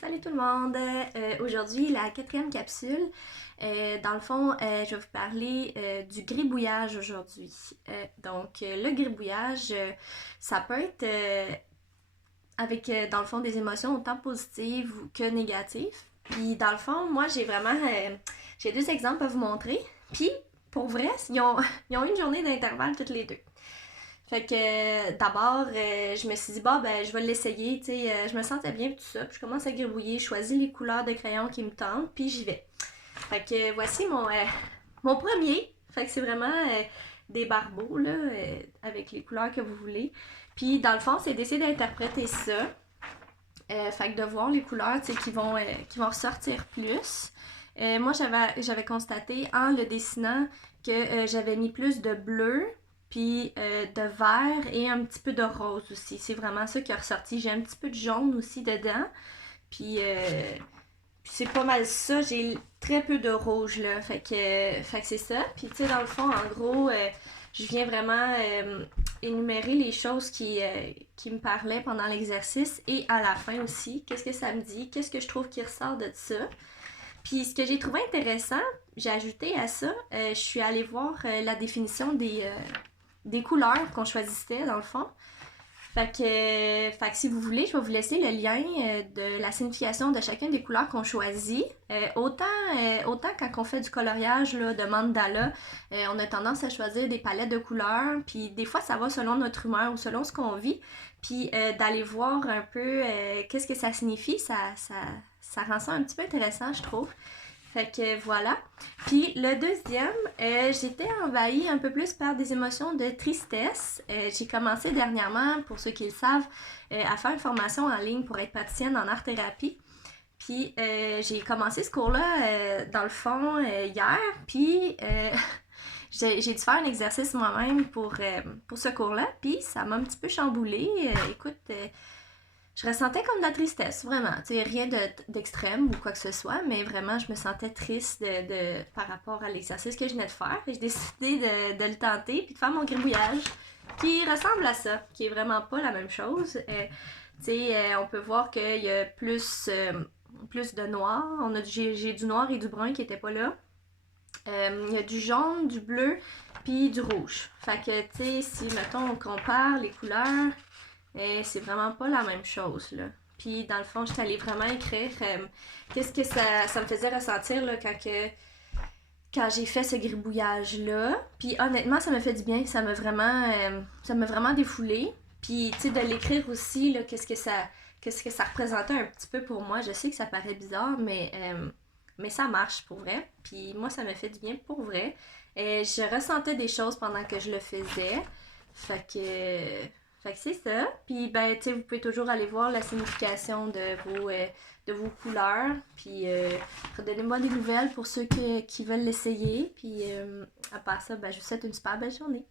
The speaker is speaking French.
Salut tout le monde! Aujourd'hui, la quatrième capsule. Dans le fond, je vais vous parler du gribouillage aujourd'hui. Le gribouillage, ça peut être avec, dans le fond, des émotions autant positives que négatives. Puis, dans le fond, moi, j'ai deux exemples à vous montrer. Puis, pour vrai, ils ont une journée d'intervalle toutes les deux. Fait que d'abord, je me suis dit, bah, ben, je vais l'essayer, tu sais, je me sentais bien, tout ça. Puis je commence à gribouiller, je choisis les couleurs de crayon qui me tentent, puis j'y vais. Fait que voici mon premier. Fait que c'est vraiment des barbeaux, là, avec les couleurs que vous voulez. Puis dans le fond, c'est d'essayer d'interpréter ça. Fait que de voir les couleurs, tu sais, qui vont ressortir plus. Moi, j'avais constaté en le dessinant que j'avais mis plus de bleu, puis de vert et un petit peu de rose aussi. C'est vraiment ça qui est ressorti. J'ai un petit peu de jaune aussi dedans. Puis c'est pas mal ça. J'ai très peu de rouge là. Fait que c'est ça. Puis tu sais, dans le fond, en gros, je viens vraiment énumérer les choses qui me parlaient pendant l'exercice et à la fin aussi. Qu'est-ce que ça me dit? Qu'est-ce que je trouve qui ressort de ça? Puis ce que j'ai trouvé intéressant, j'ai ajouté à ça, je suis allée voir la définition des couleurs qu'on choisissait dans le fond. Fait que si vous voulez, je vais vous laisser le lien de la signification de chacune des couleurs qu'on choisit. Autant quand on fait du coloriage là, de mandala, on a tendance à choisir des palettes de couleurs, puis des fois ça va selon notre humeur ou selon ce qu'on vit, puis d'aller voir un peu qu'est-ce que ça signifie, ça rend ça un petit peu intéressant, je trouve. Fait que voilà. Puis le deuxième, j'étais envahie un peu plus par des émotions de tristesse. J'ai commencé dernièrement, pour ceux qui le savent, à faire une formation en ligne pour être praticienne en art-thérapie. Puis j'ai commencé ce cours-là, dans le fond, hier. Puis j'ai dû faire un exercice moi-même pour ce cours-là. Puis ça m'a un petit peu chamboulée. Écoute, je ressentais comme de la tristesse, vraiment. Tu sais, rien d'extrême ou quoi que ce soit, mais vraiment, je me sentais triste par rapport à l'exercice que je venais de faire. Et j'ai décidé de le tenter puis de faire mon gribouillage qui ressemble à ça, qui est vraiment pas la même chose. Tu sais, on peut voir qu'il y a plus de noir. J'ai du noir et du brun qui n'étaient pas là. Il y a du jaune, du bleu, puis du rouge. Fait que, tu sais, si, mettons, on compare les couleurs, c'est vraiment pas la même chose, là. Puis, dans le fond, j'étais allée vraiment écrire qu'est-ce que ça me faisait ressentir, là, quand j'ai fait ce gribouillage-là. Puis, honnêtement, ça m'a fait du bien. Ça m'a vraiment défoulé. Puis, tu sais, de l'écrire aussi, là, qu'est-ce que ça représentait un petit peu pour moi. Je sais que ça paraît bizarre, mais ça marche pour vrai. Puis, moi, ça m'a fait du bien pour vrai. Je ressentais des choses pendant que je le faisais. Fait que... Fait que c'est ça. Puis, ben, tu sais, vous pouvez toujours aller voir la signification de vos couleurs. Puis, redonnez-moi des nouvelles pour ceux qui veulent l'essayer. Puis, à part ça, ben, je vous souhaite une super belle journée.